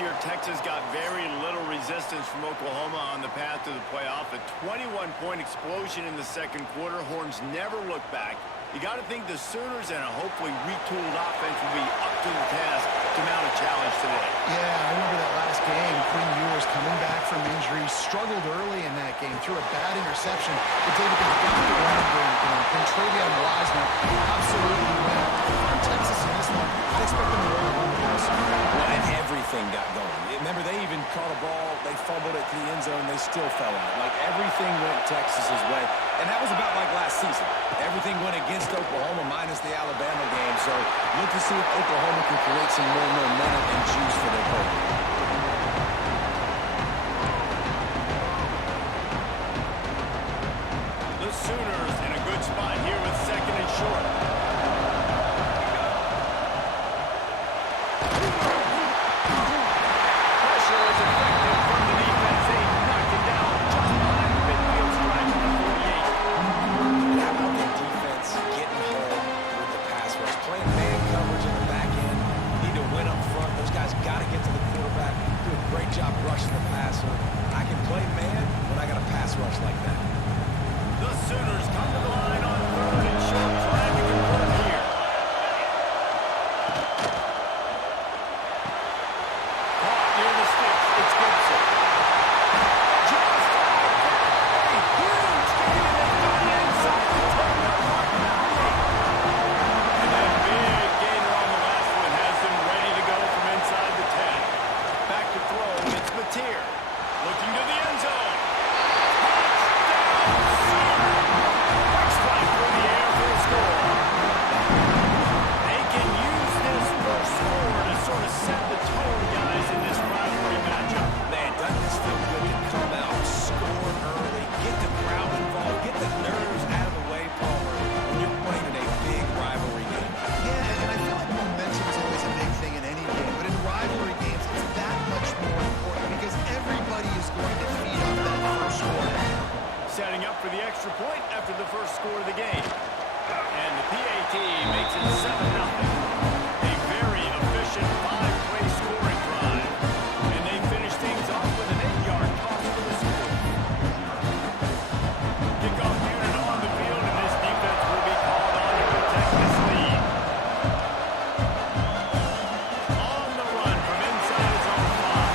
year, Texas got very little resistance from Oklahoma on the path to the playoff. A 21-point explosion in the second quarter. Horns never looked back. You got to think the Sooners and a hopefully retooled offense will be up to the task to mount a challenge today. Yeah, I remember that last game. Quinn Ewers coming back from injury, struggled early in that game, threw a bad interception. But David got the run and Travion Wiseman absolutely went. For Texas in this one, I'd expect them to roll one more. Well, and everything got going. Remember, they even caught a ball, they fumbled it to the end zone, they still fell out. Like, everything went Texas's way. And that was about like last season. Everything went against Oklahoma minus the Alabama game. So look to see if Oklahoma can create some more momentum and juice for their program. The Sooners in a good spot here with second and short. Pressure is effective from the defense. They knock it down just behind the midfield stripe at the 48. How about the defense getting home with the pass rush? Playing man coverage in the back end. Need to win up front. Those guys got to get to the quarterback. Do a great job rushing the passer. I can play man when I got a pass rush like that. The Sooners come to the line on third and short, trying to convert here. Caught near the sticks. It's Gibson. Just a huge gain and got inside the 10-yard mark now. And that big gainer on the last one has them ready to go from inside the 10. Back to throw. It's Mateer. Looking to the end zone. Set the tone, guys, in this rivalry matchup. Man, doesn't this feel good to come out, score early, get the crowd involved, get the nerves out of the way, Palmer, when you're playing in a big rivalry game. Yeah, and I feel like momentum is always a big thing in any game, but in rivalry games, it's that much more important because everybody is going to feed off that first score. Setting up for the extra point after the first score of the game. And the PAT makes it 7-0. A very efficient five-play scoring drive. And they finish things off with an 8-yard toss for the score. Kickoff unit on the field, and this defense will be called on to protect this lead. On the run from inside his own 5.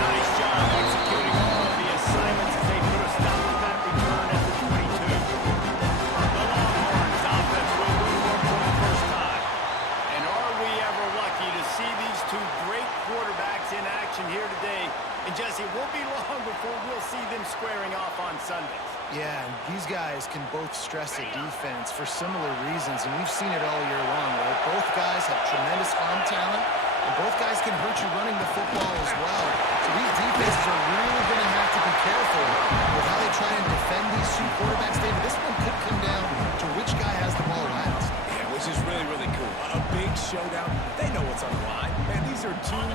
Nice job executing all of the assignments as they put a stop to that return at the 22. The Longhorns offense will go to work for the first time. And are we ever lucky to see these two great quarterbacks in action here today? And Jesse, it won't be long before we'll see them squaring off on Sundays. Yeah, and these guys can both stress a defense for similar reasons, and we've seen it all year long, right? Both guys have tremendous arm talent, and both guys can hurt you running the football as well. So these defenses are really going to have to be careful with how they try and defend these two quarterbacks. David, this one could come down to which guy has the ball last. Yeah, which is really, really cool. A big showdown. They know what's on the line. Man, these are two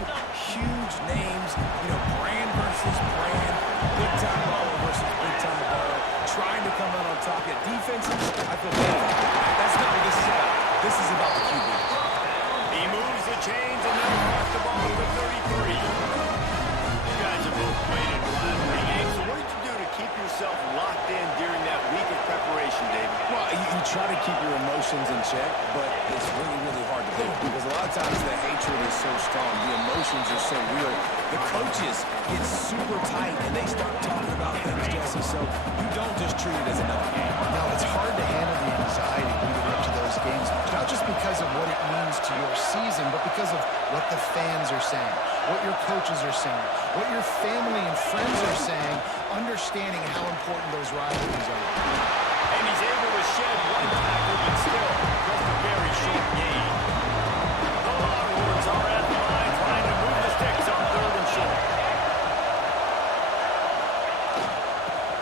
huge names. You know, brand versus brand. Big-time baller versus big-time baller. Trying to come out on top. Yet defenses, I feel bad. That's not what this is about. This is about the QBs. He moves the chains and then marks the ball to the 33. You guys have both played in rivalry games, so what did you do to keep yourself locked in during that week of preparation, David? Well, you try to keep your emotions in check, but it's really, really hard to do because a lot of times the hatred is so strong. The emotions are so real. The coaches get super tight, and they start talking about things, Jesse, so you don't just treat it as another game. No, it's hard to handle the anxiety leading up to those games, not just because of what it means to your season, but because of what the fans are saying, what your coaches are saying, what your family and friends are saying, understanding how important those rivalries are. And he's able to shed one tackle, but still just a very short gain. The Longhorns are at the line trying to move the sticks on third and short.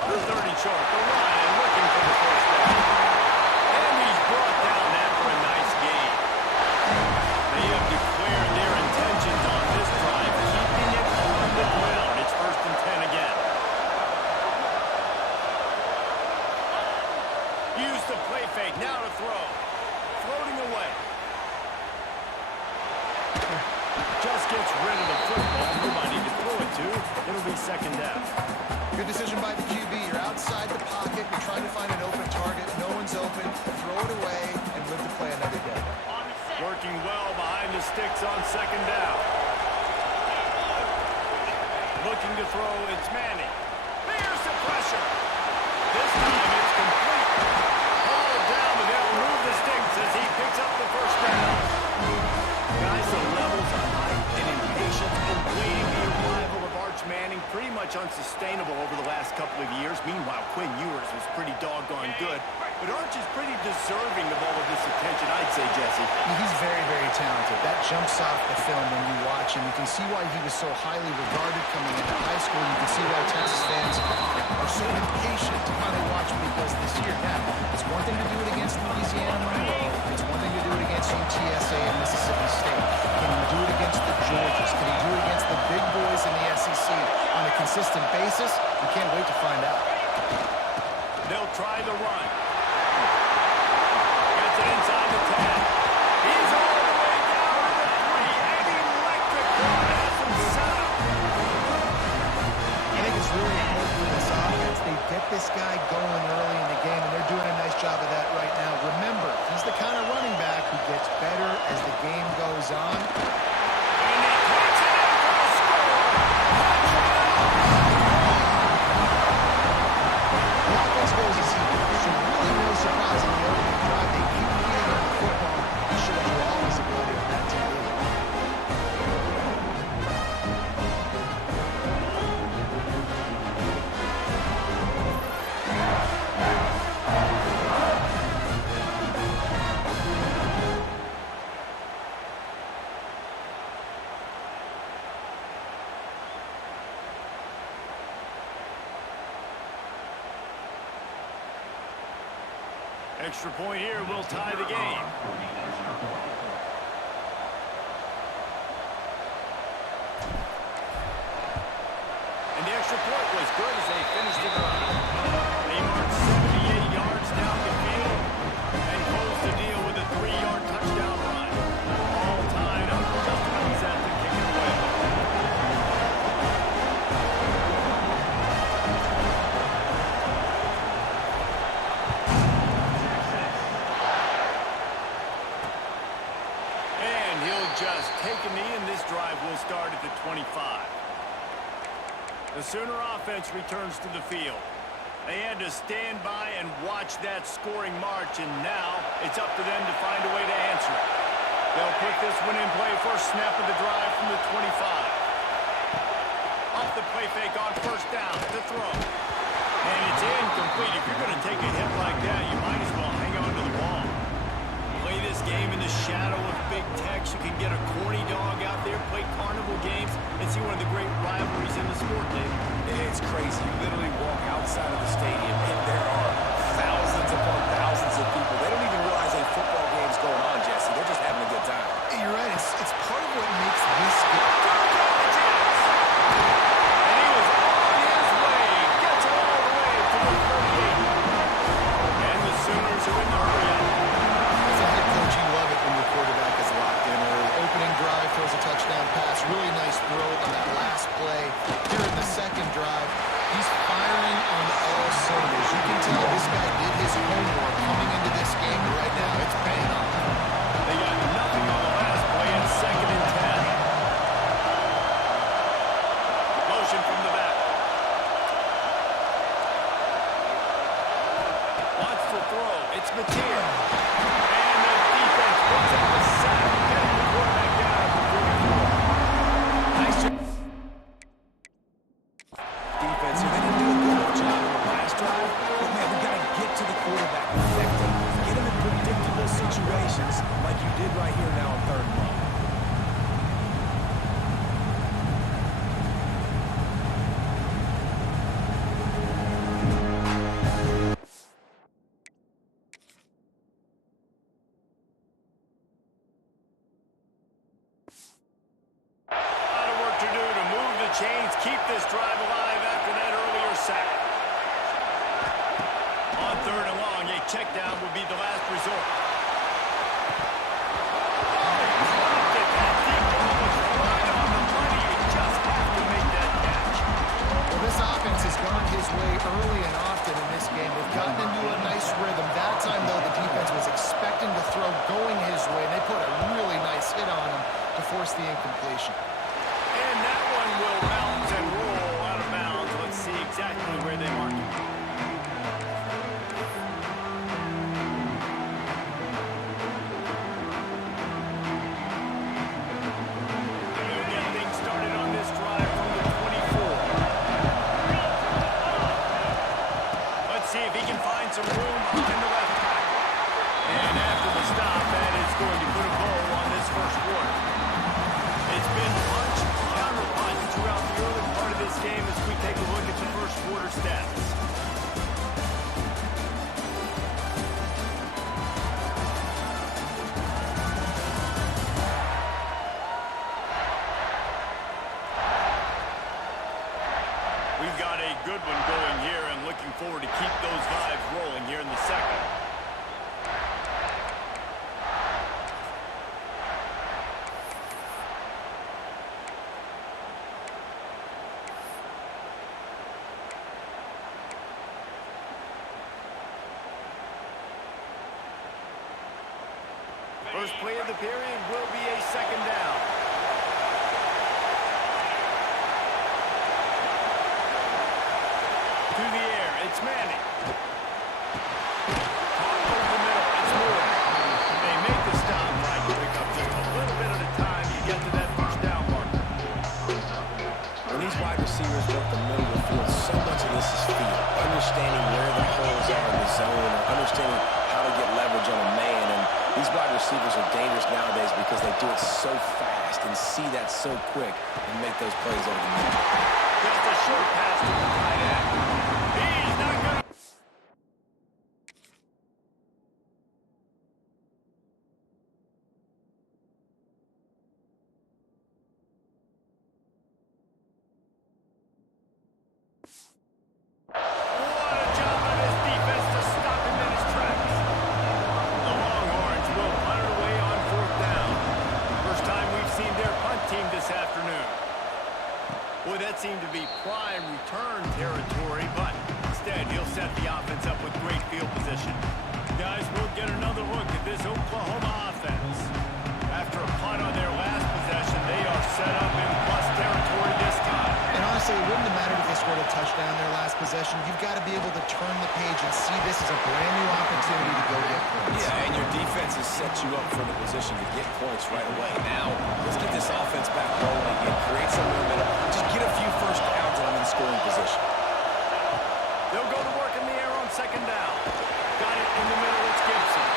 On third and short, the Lion looking for the first down. And he's brought down after a nice gain. They have declared their intentions on this drive, keeping it on the ground. It's first and 10 again. Use the play fake, now to throw. Floating away. be second down. Good decision by the QB. You're outside the pocket. You're trying to find an open target. No one's open. Throw it away and live to play another day. Working well behind the sticks on second down. Looking to throw, it's Manning. There's the pressure. This time it's complete. Hauled down, but they'll move the sticks as he picks up the first down. Guys, the levels of hype and impatience awaiting the arrival of Arch Manning pretty much unsustainable over the last couple of years. Meanwhile, Quinn Ewers was pretty doggone good. But Arch is pretty deserving of all of this attention, I'd say, Jesse. He's very, very talented. That jumps off the film when you watch him. You can see why he was so highly regarded coming into high school. You can see why Texas fans are so impatient to finally watch what he does this year. Now, it's one thing to do it against Louisiana Monroe. It's one thing to do it against UTSA and Mississippi State. Can he do it against the Georgias? Can he do it against the big boys in the SEC on a consistent basis? We can't wait to find out. They'll try the run. Gets it inside the 10. He's all the way down to the 3. And electric run has him set up. I think it's really important for this offense. They get this guy going early in the game, and they're doing a nice job of that right now. Remember, he's the kind of running back who gets better as the game goes on. And he puts it in for the score. The offense goes as he goes. So really no surprise in the opening drive. They keep feeding him the football. He shows you always a player on that TV. Extra point here will tie the game. And the extra point was good as they finished the drive. They marched 78 yards down the field and closed the deal with a 3-yard touchdown run. All tied up just about set to kick it away. And he'll just take a knee, and this drive will start at the 25. The Sooner offense returns to the field. They had to stand by and watch that scoring march, and now it's up to them to find a way to answer it. They'll put this one in play first snap of the drive from the 25. Off the play fake on first down to throw. And it's incomplete. If you're going to take a hit like that, you might as well hang on to the ball. Play this game in the shadow of Big Tex. You can get a corny dog out there, play carnival games, and see one of the great rivalries in the sport, Dave. It's crazy. You literally walk outside of the stadium, and there are thousands upon thousands of people. They don't even realize a football game's going on, Jesse. They're just having a good time. You're right. It's part of what makes this game. And he was on his way. Gets all the way to the 38. And the Sooners are in the hurry-up. As a head coach, you love it when your quarterback is locked in early. Opening drive, throws a touchdown pass. Really nice throw on that last play. Here in the second drive, he's firing on all cylinders. You can tell this guy did his homework coming into this game right now. It's paying off. They got nothing on the last play in second and 10. Motion from the back. Wants to throw. It's Mateer. And the defense picks up the sack. Getting the quarterback down at the 44. Nice job. Defense, they didn't do a good enough job on the last drive, but man, we got to get to the quarterback, affect him, get him in predictable situations like you did right here now on third and long. A lot of work to do to move the chains, keep this drive alive after that earlier sack. On third and long, a check down would be the last resort. Oh, he dropped it. That deep ball was right on the money. You just have to make that catch. exactly where they mark him. He'll get things started on this drive from the 24. Let's see if he can find some room behind the left tackle. And after the stop, that is going to put a bow on this first quarter. It's been punch, counter punch throughout the early part of this game as we take a look at the first quarter stats. We've got a good one going here and looking forward to keep those vibes rolling here in the second. First play of the period will be a second down. To the air, it's Manning. Caught over the middle, it's Moore. They make the stop, trying to pick up just a little bit at a time to get to that first down marker. When these wide receivers work the middle of the field, so much of this is feel. Understanding where the holes are in the zone, or understanding how to get leverage on a man. And these wide receivers are dangerous nowadays because they do it so fast and see that so quick and make those plays over the middle. Just a short pass to the tight end. He's not going to... What a job by this defense to stop him in his tracks. The Longhorns will punt it away on fourth down. First time we've seen their punt team this afternoon. Boy, that seemed to be prime return territory, but instead he'll set the offense up with great field position. Guys, we'll get another look at this Oklahoma offense. After a punt on their last possession, they are set up in plus territory this time. And honestly, it wouldn't have mattered if they scored a touchdown their last possession. You've got to be able to turn the page and see this as a brand new opportunity to go get points. Yeah, and your defense has set you up for the position to get points right away. Now, let's get this offense back rolling and create some momentum. Just get a few first downs and I'm in scoring position. They'll go to work in the air on second down. Got it in the middle, it's Gibson.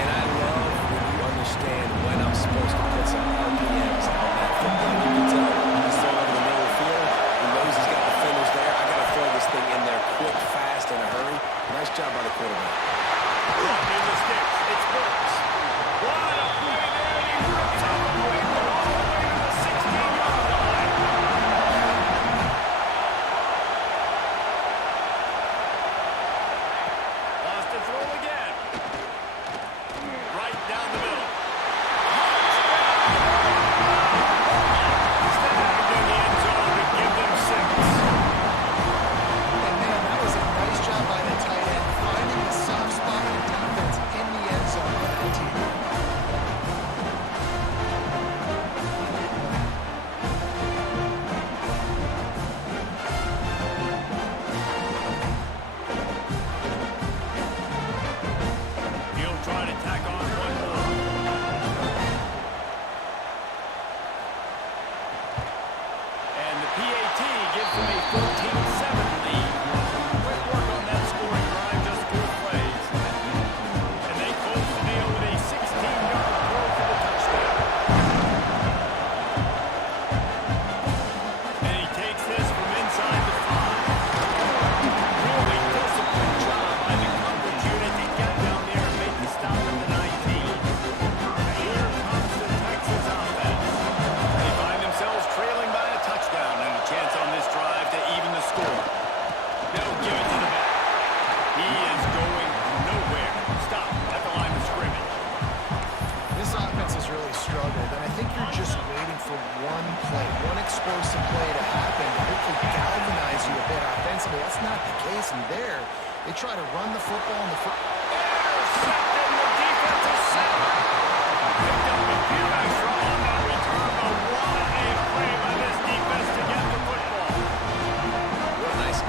And I love when you understand when I'm supposed to put some RPMs on that football. You can tell he's throwing over the middle of the field. He knows he's got defenders there. I got to throw this thing in there quick, fast, in a hurry. Nice job by the quarterback. Caught in the sticks, it's Burks. What a play there, and he rips out the way all the way to the 16-yard line. Lost to throw again. Right down the middle. Step out in the end zone to give them 6. And man, that was a nice job by the tight end, finding the soft spot on defense in the end zone for that team. He'll try to tack on one more. And the PAT gives them a 14-7 lead. Quick work on that scoring drive, just 4 plays. And they close the deal with a 16-yard throw for the touchdown. And he takes this from inside the 5. Really disciplined job by the coverage unit to get down there and make the stop at the 19. Here comes the Texas offense. They find themselves trailing by a touchdown and a chance on this drive to even the score. They'll give it to the back. He is going nowhere. Stop at the line of scrimmage. This offense has really struggled, and I think you're just waiting for one play, one explosive play to happen to hopefully galvanize you a bit offensively. That's not the case, and there, they try to run the football in the first. Intercepted, the defense is set. Picked up a few extra on that return, but what a play by this defense to get the football. What a nice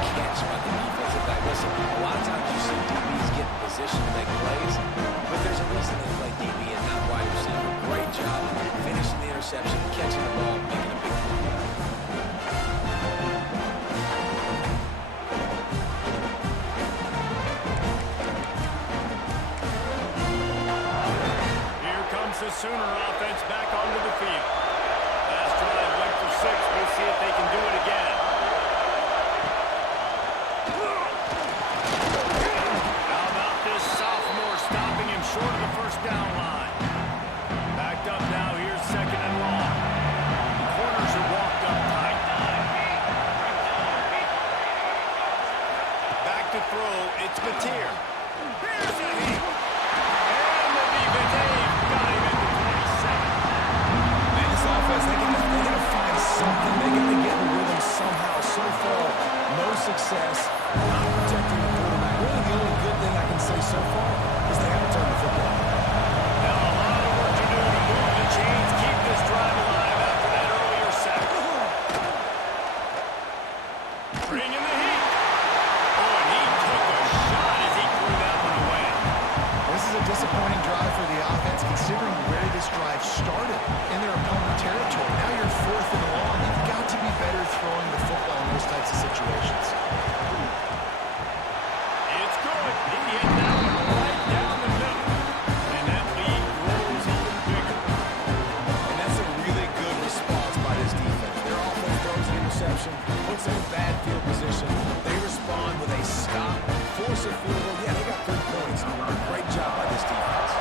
to throw. It's Mateer. Here's a heat. And the defense, they've got him at the 27. Man, this offense, they gotta find something. They gotta get in rhythm somehow. So far, no success. Not protecting the quarterback. Really, the only good thing I can say so far is they haven't turned the football. Now a lot of work to do to move the chains, keep this drive alive after that earlier sack. Bring in the heat. Oh, and he took a shot as he threw that one away. This is a disappointing drive for the offense, considering where this drive started in their opponent territory. Now you're 4th and long. You've got to be better throwing the football in those types of situations. It's good. He hit that one right down the middle. And that lead grows even bigger. And that's a really good response by this defense. Their offense throws an interception, puts them in bad field position. They respond with a stop, force a field goal. Yeah, they got 3 points. Great job by this defense.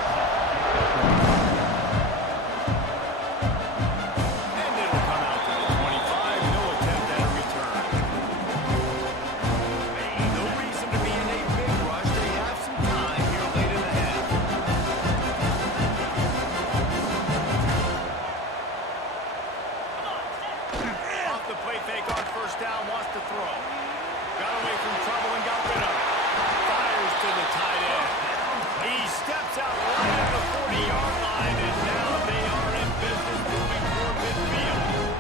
And it'll come out to the 25. No attempt at a return. No reason to be in a big rush. They have some time here late in the half. Off the play fake on first down, wants to throw. Got away from trouble and got rid of it. Fires to the tight end. He steps out right at the 40-yard line, and now they are in business moving toward midfield.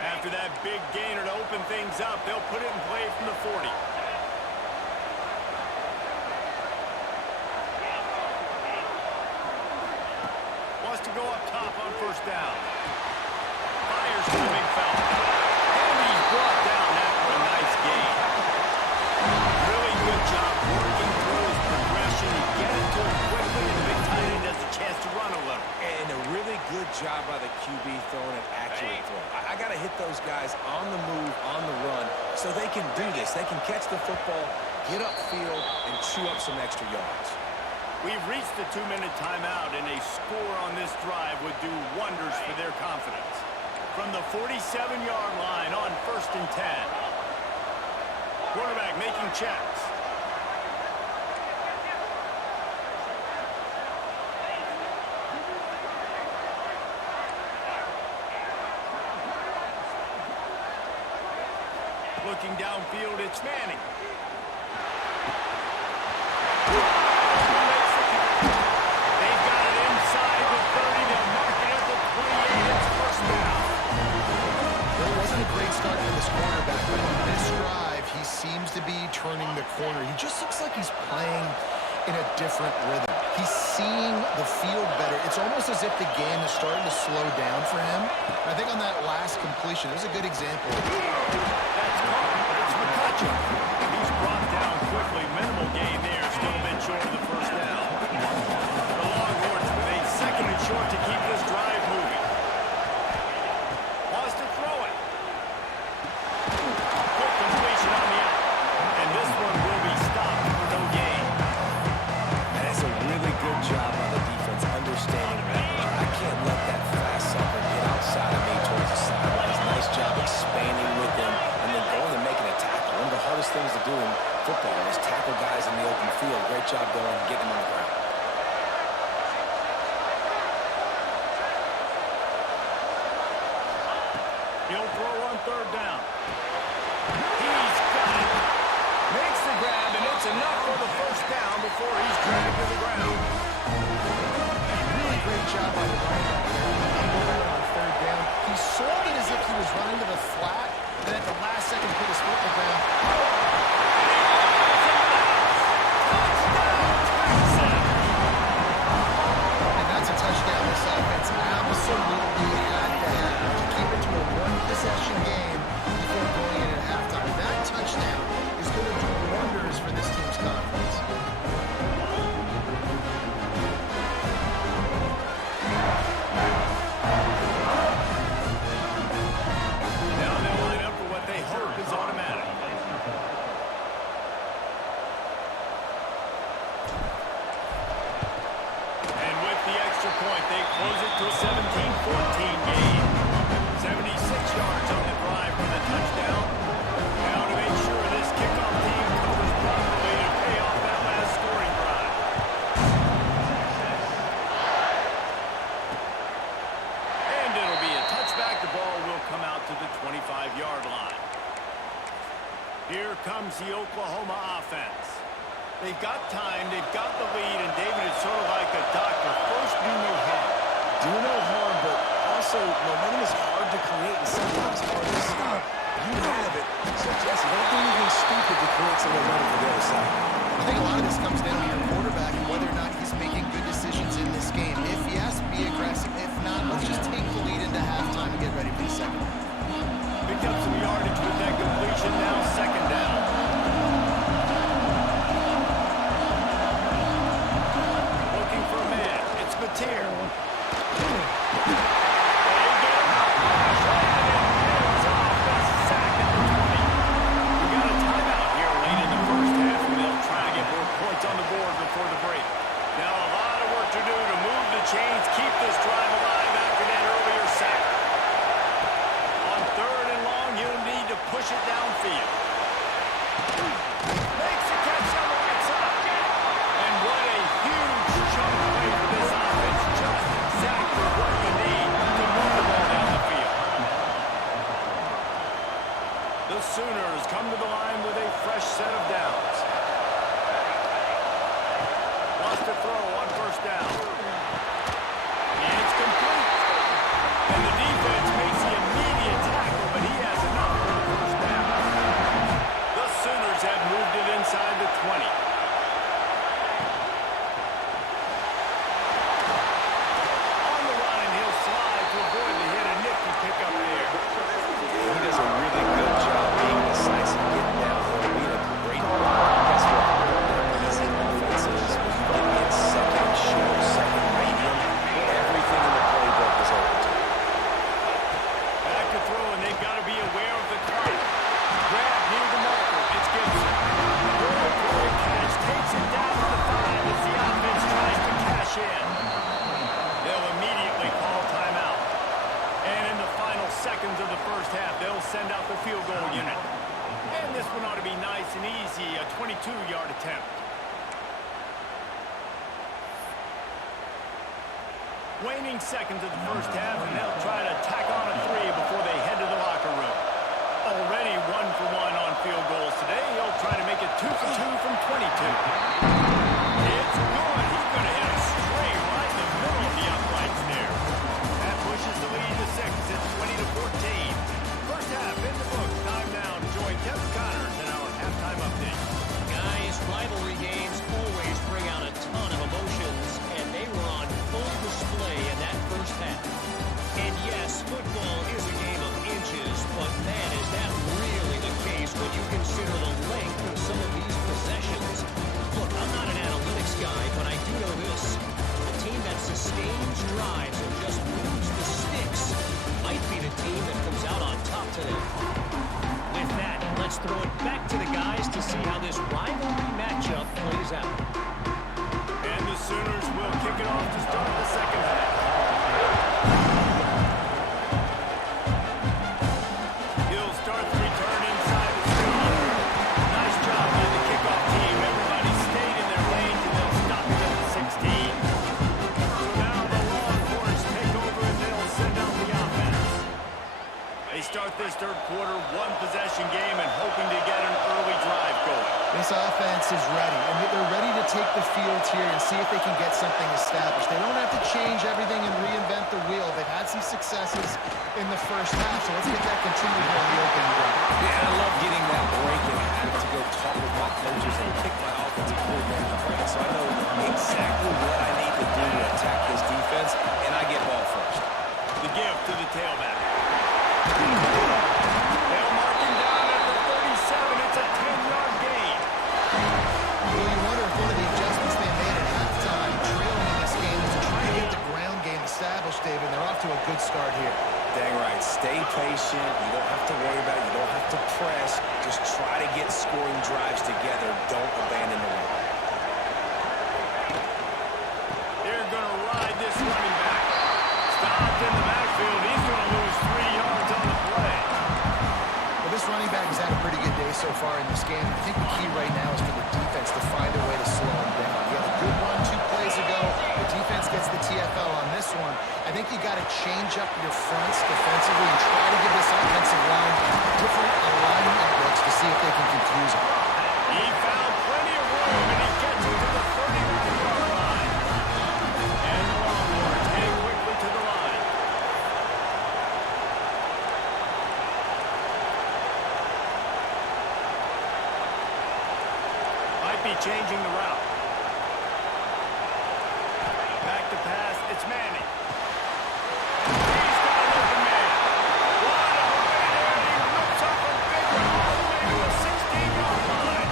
After that big gainer to open things up, they'll put it in play from the 40. Wants to go up top on first down. Fires to the big fella. And he's brought down after a nice gain. Really good job working through his progression. He get it to him quickly, and the big tight end has a chance to run a little. And a really good job by the QB throwing an accurate throw. I got to hit those guys on the move, on the run, so they can do this. They can catch the football, get upfield, and chew up some extra yards. We've reached the 2-minute timeout, and a score on this drive would do wonders for their confidence. From the 47-yard line on 1st and 10. Quarterback making checks. Looking downfield, it's Manning. They've got it inside the 30. They'll mark it at the 28. It's first down. Well, it wasn't a great start for this quarterback, but on this drive, he seems to be turning the corner. He just looks like he's playing in a different rhythm. He's seeing the field better. It's almost as if the game is starting to slow down for him. And I think on that last completion, it was a good example. That's caught. It's McCutcheon. He's brought down quickly. Minimal gain there. Still been short of the first down. The Longhorns with a 2nd and short to keep this drive moving. Wants to throw it. Quick completion on the out. And this one will be stopped for no gain. And that's a really good job by the defense understanding that. I can't let that fast sucker get outside of me towards the sidelines. Nice job expanding with him and then going and making a tackle. One of the hardest things to do in football is tackle guys in the open field. Great job going and getting them on the ground. He'll throw on 3rd down. He's got it. Makes the grab, and it's enough for the first down before he's dragged to the ground. Really great job by the running back there. Angled out on 3rd down. He sold it as if he was running to the flat, and at the last second put his foot in the ground. And that's a touchdown this offense absolutely had to have to keep it to a 1-possession game before going in at halftime. That touchdown is going to do wonders for this team's confidence. Now they'll line up for what they hope is automatic. Here comes the Oklahoma offense. They've got time, they've got the lead, and David is sort of like a doctor. First, do no harm. Do no harm, but also momentum is hard to create and sometimes hard to stop. You have it, so Jesse, don't do anything stupid to create some momentum for the other side. I think a lot of this comes down to your quarterback and whether or not he's making good decisions in this game. If yes, be aggressive. If not, let's just take the lead into halftime and get ready for the second half. Picked up some yardage with that completion, now second down. Looking for a man, it's Mateer. On the board before the break. Now a lot of work to do to move the chains, keep this drive alive after that earlier sack. On third and long, he'll need to push it downfield. Makes the catch on the right side. And what a huge chunk play for this offense. Just exactly what you need to move the ball down the field. The Sooners come to the line with a fresh set of downs. To throw on first down. And it's complete. And the defense makes the immediate tackle, but he has enough for the first down. The Sooners have moved it inside the 20. On the run, and he'll slide to avoid the hit. A nifty pickup there. He does a really good job being decisive, getting downhill, being a great blocker. Guess what? Easy offenses. Second short, second medium, everything in the playbook is open to him. Back to throw, and they've got to be aware of the clock. Grab near the marker. It's Gibson. Good catch. Takes it down to the 5 as the offense tries to cash in. They'll immediately call timeout. And in the final seconds of the first half, they'll send out the field goal unit. And this one ought to be nice and easy, a 22-yard attempt. Waning seconds of the first half, and they'll try to tack on a 3 before they head to the locker room. Already 1 for 1 on field goals today. He'll try to make it 2 for 2 from 22. It's good. He's going to hit a straight right in the middle of the uprights there. That pushes the lead to 6. It's 20-14. First half in the books. Time now to join Kevin Connors in our halftime update. Guys, rivalry games always bring out a ton of emotions, and they were on full display in that first half. And yes, football is a game of inches, but man, is that really the case when you consider the length of some of these possessions. Look, I'm not an analytics guy, but I do know this. The team that sustains drives and just moves the sticks might be the team that comes out on top today. With that, let's throw it back to the guys to see how this rivalry matchup plays out. And the Sooners will kick it off to start the second half. He'll start the return inside the screen. Nice job by the kickoff team. Everybody stayed in their lanes, and they'll stop it at the 16. So now the Longhorns take over, and they'll send out the offense. They start this third quarter, one-possession game, and hoping to get an early drive going. This offense is ready, and they're ready to take the field here and see if they can get something established. They don't have to change everything and reinvent the wheel. They've had some successes in the first half, so let's get that continued here in the opening drive. Yeah, I love getting that break and having to go talk with my coaches and pick my offensive coordinator brain, so I know exactly what I need to do to attack this defense, and I get ball first. The give to the tailback. They'll mark him down at the 37. It's a 10-yard gain. Well, you wonder if one of the adjustments they made at halftime, trailing in this game, is to try to get the ground game established, David. They're off to a good start here. Dang right. Stay patient. You don't have to worry about it. You don't have to press. Just try to get scoring drives together. Don't abandon the run. They're going to ride this running back. Stopped in the backfield. He's going to lose 3 yards on the play. Well, this running back has had a pretty good day so far in this game. I think the key right now is for the defense to find a way to slow him down. He had a good run 2 plays ago. The defense gets the TFL on this one. I think you got to change up your fronts defensively and try to give this offensive line different alignment looks to see if they can be changing the route. Back to pass. It's Manning. He's got an open man. Wide away there. He rips up a big one all the way to the 16-yard line.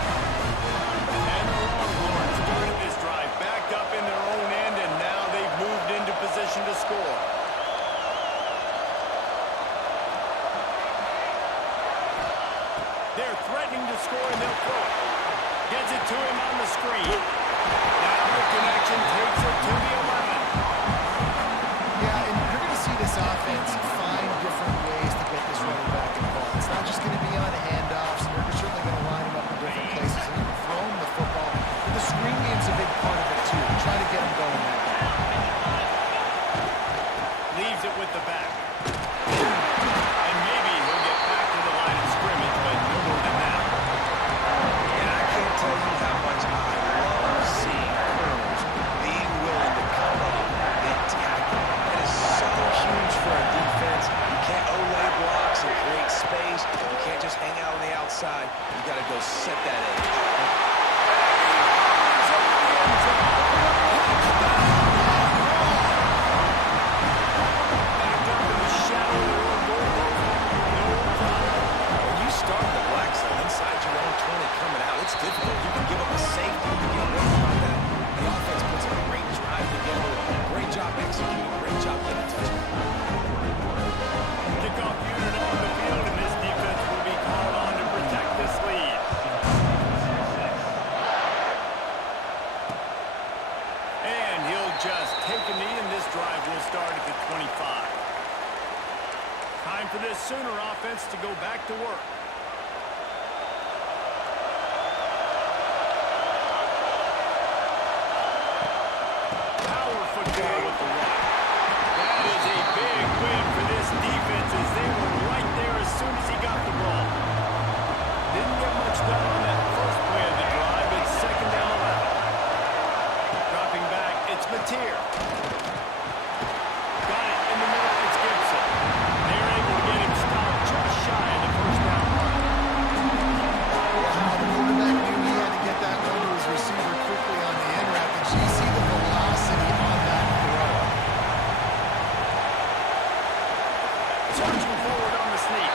And the Longhorns started this drive backed up in their own end, and now they've moved into position to score. They're threatening to score, and they'll throw it. Gets it to him on the screen. Now the connection takes it to the 11. Yeah, and you're going to see this offense find different ways to get this running back involved. It's not just going to be on handoffs, and they're certainly going to line him up in different places and even throw him the football. But the screen game's a big part of it, too. Try to get him going there. Leaves it with the back. And maybe he'll get back to the line of scrimmage, but no more than that. And I can't tell you how much I love seeing corners being willing to come up and tackle. That is so huge for a defense. You can't O-lay blocks and create space. You can't just hang out on the outside. You got to go set that edge. Backed up in the shadow of their own goal post. No problem. When you start the black zone inside your own 20 coming out, it's difficult. You can give up a safety. You can get worried about that. The offense puts a great drive together. Great job executing. Great job getting a touchdown. Kickoff unit on the field, and this defense will be called on to protect this lead. And he'll just take a knee, and this drive will start at the 25. Time for this Sooner offense to go back to work. Power football with the rock. That is a big win for this defense as they were right there as soon as he got the ball. Didn't get much done on that first play of the drive. It's second down 11. Dropping back, it's Mateer. Got it in the middle, it's Gibson. They're able to get him stopped just shy of the first down mark. The quarterback knew he had to get that one to his receiver quickly on the in route. Did you see the velocity on that throw? Charging forward on the sneak.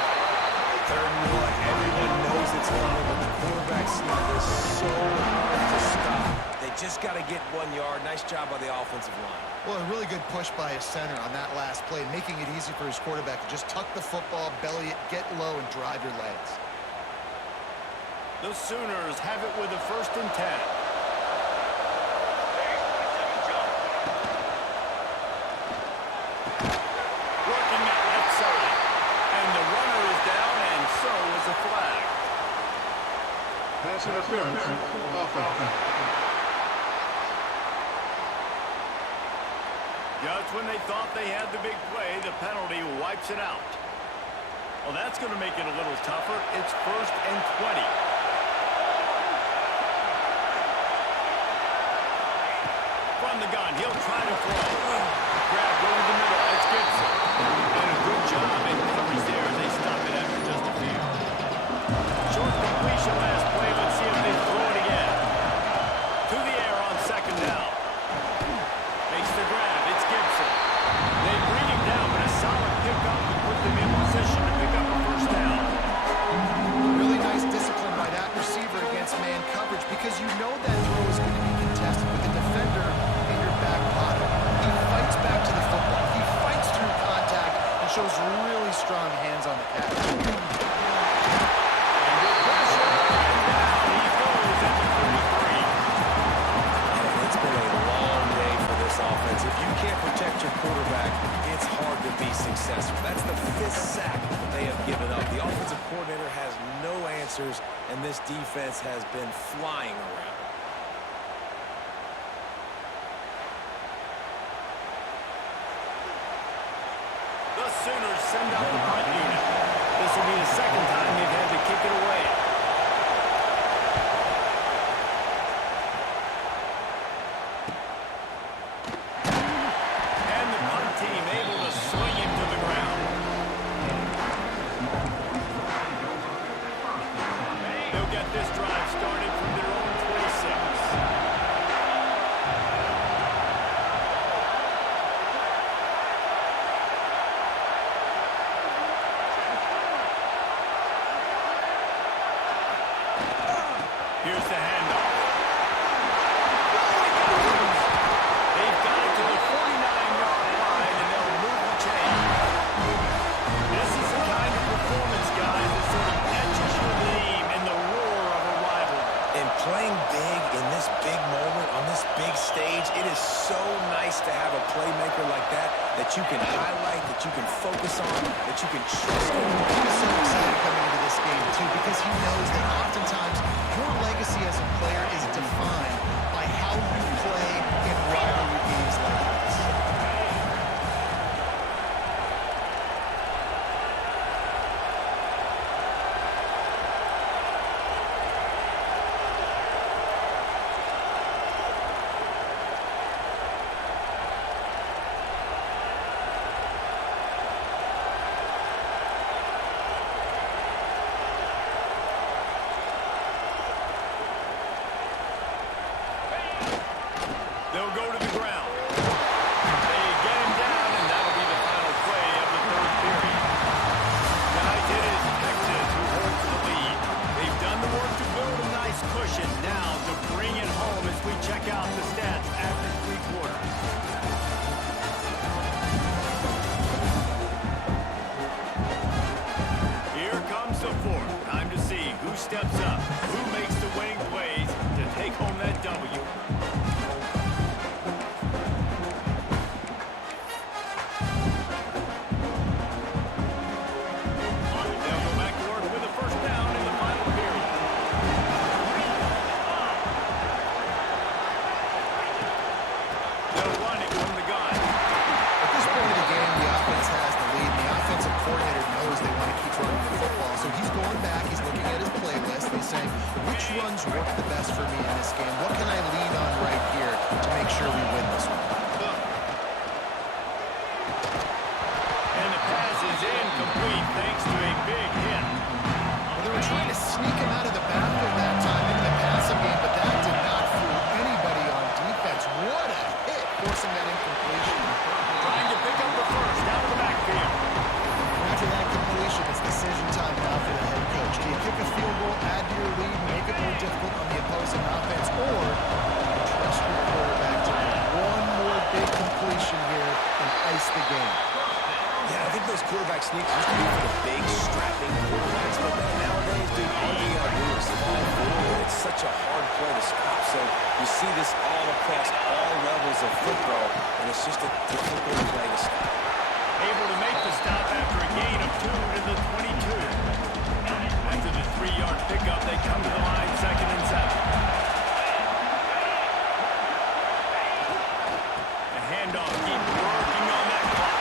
Third and one. Everyone knows it's coming, but the quarterback sneak is so hard to stop. They just got to get 1 yard. Nice job by the offensive line. Well, a really good push by his center on that last play, making it easy for his quarterback to just tuck the football, belly it, get low, and drive your legs. The Sooners have it with a 1st and 10. Working that left side. And the runner is down, and so is a flag. Pass interference. Offense. Just when they thought they had the big play, the penalty wipes it out. Well, that's going to make it a little tougher. It's 1st and 20. From the gun, he'll try to throw. Grabbed over the middle. It's Gibson. And a good job in coverage there as they stop it after just a few. Short completion last play. Let's see if they throw it again. To the air on 2nd down. Makes the grab. It's Gibson. They bring him down, but a solid pickup to put them in position to pick up a 1st down. Really nice discipline by that receiver against man coverage because you know that throw is going to be contested with the defender in your back pocket. He fights back to the football. He fights through contact and shows really strong hands on the catch. Under pressure, and down he goes at the 33. It's been a long day for this offense. If you can't protect your quarterback, it's hard to be successful. That's the 5th sack they have given up. The offensive coordinator has no answers, and this defense has been flying around. The Sooners send out the punt unit. This will be the 2nd time they've had to kick it away. And the punt team able to swing him to the ground. They'll get this drive started from their own 26. Here's the handoff. They've got it to the 49-yard line, and they'll move the chain. This is the kind of performance, guys, that sort of etches your name in the roar of a rival. And playing big in this big moment, on this big stage, it is so nice to have a playmaker like that you can highlight, that you can focus on, that you can trust in. He was so excited coming into this game, too, because he knows that oftentimes your legacy as a player is defined by how you play in rivalry games like this. They'll go to the ground. They get him down, and that'll be the final play of the third period. Guys, it is Texas who holds the lead. They've done the work to build a nice cushion. Now to bring it home as we check out the stats after three quarters. Here comes the fourth. Time to see who steps up, who makes the winning plays to take home that W. Runs work the best for me in this game? What can I lean on right here to make sure we win this one? And the pass is incomplete thanks to a big hit. Well, they were trying to sneak him out of the backfield that time into the passing game, but that did not fool anybody on defense. What a hit, forcing that incompletion. Trying to pick up the first out of the backfield. After that completion, it's decision time now for the head coach. Do you kick a field goal, add to your lead, make it more difficult on the opposing offense, or trust your quarterback to make one more big completion here and ice the game? Yeah, I think those quarterback sneaks used to be for the big, strapping quarterbacks, but nowadays, dude, all you gotta do is fall forward. It's such a hard play to stop, so you see this all across all levels of football, and it's just a difficult play to stop. Able to make the stop after a gain of 2 to the 22. After the 3-yard pickup, they come to the line, 2nd and 7. The handoff, keep working on that clock.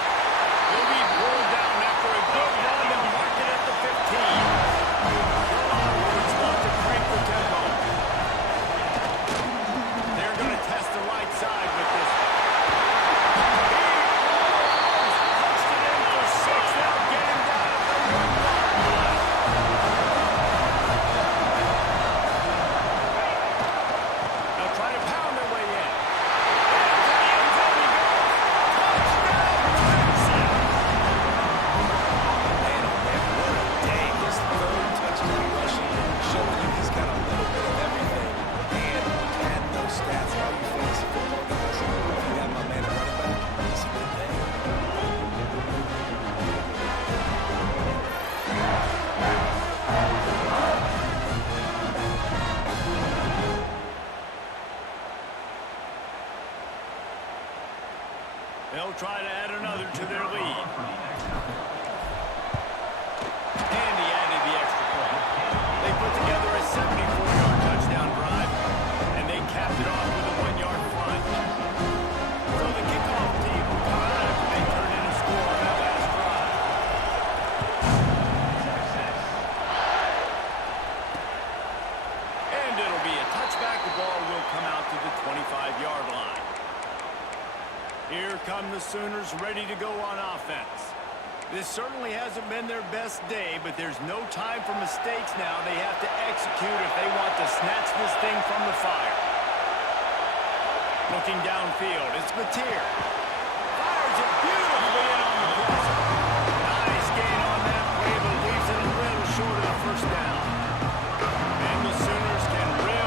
He'll be pulled down after a good run and mark it at the 15. Onwards want to crank the tempo. They're going to test the right side with this. They'll try to add another to their lead. And he added the extra point. They put together a 74-yard touchdown drive, and they capped it off with a 1-yard plunge. So the kickoff team will come out after they turn in a score on that last drive. And it'll be a touchback. The ball will come out to the 25-yard line. Here come the Sooners ready to go on offense. This certainly hasn't been their best day, but there's no time for mistakes now. They have to execute if they want to snatch this thing from the fire. Looking downfield, it's Mateer. Fires it beautifully in on the crosser. Nice gain on that play, but leaves it a little short of the first down. And the Sooners can really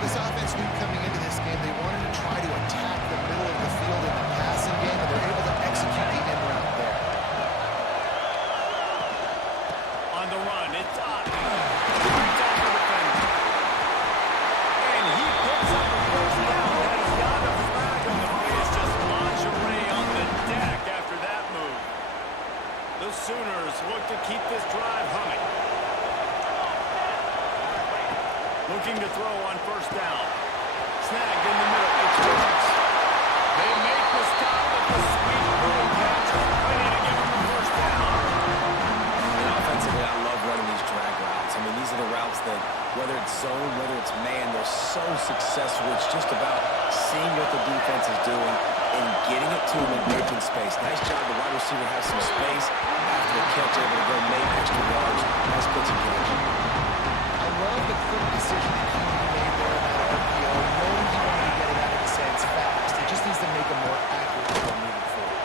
this offense knew coming into this game they wanted to try to attack the middle of the field in the passing game, and they're able to execute the in route there. On the run, it's up. Brings out the defender. And he picks up a first down. That is not a flag on the play. It's just lingerie on the deck after that move. The Sooners look to keep this drive humming. Looking to throw on first down. Snagged in the middle. It's Brooks. They make the stop with the sweet little catch. Ready to give him the first down. And offensively, I love running these drag routes. I mean, these are the routes that, whether it's zone, whether it's man, they're so successful. It's just about seeing what the defense is doing and getting it to them and making space. Nice job. The wide receiver has some space after the catch, able to go make extra yards. Nice pitch and catch. I love the quick decision that he made there in that RPO, knowing he wanted to get it out of his hands fast. It just needs to make a more accurate throw moving forward.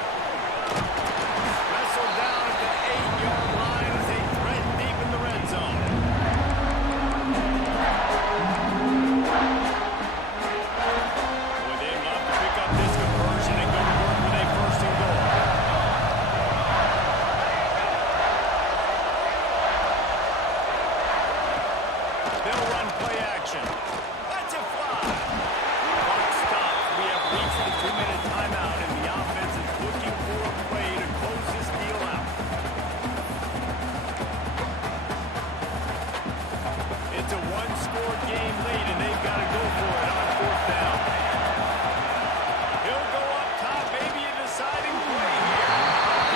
Wrestled down at the 8-yard line as they thread deep in the red zone. Boy, they'd love to pick up this conversion and go to work with a first and goal. They'll run play action. That's a fly. Clock stops. We have reached the 2-minute timeout, and the offense is looking for a play to close this deal out. It's a one-score game late, and they've got to go for it on fourth down. He'll go up top, maybe a deciding play here.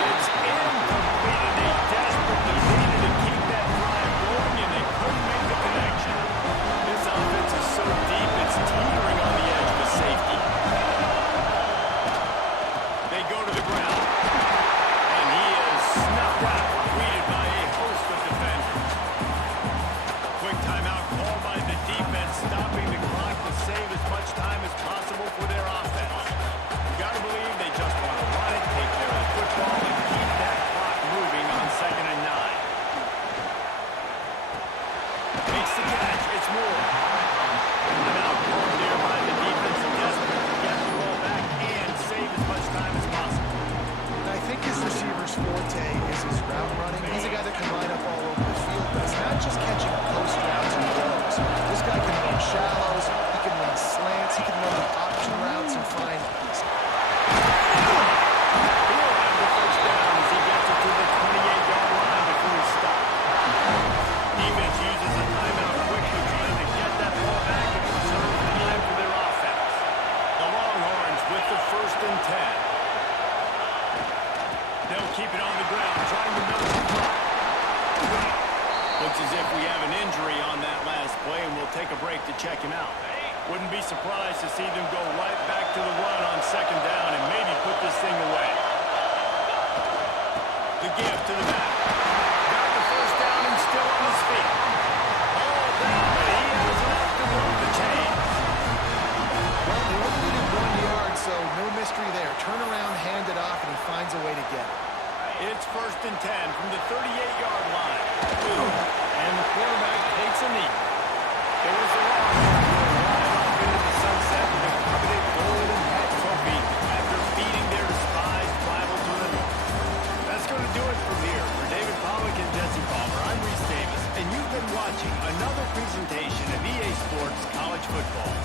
It's incomplete, and they desperately needed to keep that drive going, and they couldn't make the connection. This offense is so deep, it's teetering on the edge with safety. They go to the ground, and he is snuffed out, greeted by a host of defenders. Quick timeout called by the defense, stopping the clock to save as much time as possible for their offense. You got to believe they just want to run it, take care of the football, and keep that clock moving on 2nd and 9. Makes the catch. It's Moore. Timeout called there by the defense, desperate to get the ball back and save as much time as possible. And I think his receiver's forte is his route running. He's a guy that can line up all over the field, but it's not just catching post routes and goes. This guy can run shallows, he can run slants, he can run the option routes and find He'll have the first down as he gets it to the 28-yard line before he's stopped. Defense uses a timeout quickly, trying to get that ball back and preserve time for their offense. The Longhorns with the 1st and 10. They'll keep it on the ground, trying to milk the clock. Looks as if we have an injury on that last play, and we'll take a break to check him out. Wouldn't be surprised to see them go right back to the run on 2nd down and maybe put this thing away. The give to the back. Got the first down and still on his feet. All down, but he has enough to move the chains. Well, they only needed 1 yard, so no mystery there. Turn around, hand it off, and he finds a way to get it. It's 1st and 10 from the 38-yard line. And the quarterback takes a knee. It was the Longhorns who were right off into the sunset with a coveted golden hat trophy after beating their despised rival to the north. That's going to do it from here. For David Pollack and Jesse Palmer, I'm Reese Davis, and you've been watching another presentation of EA Sports College Football.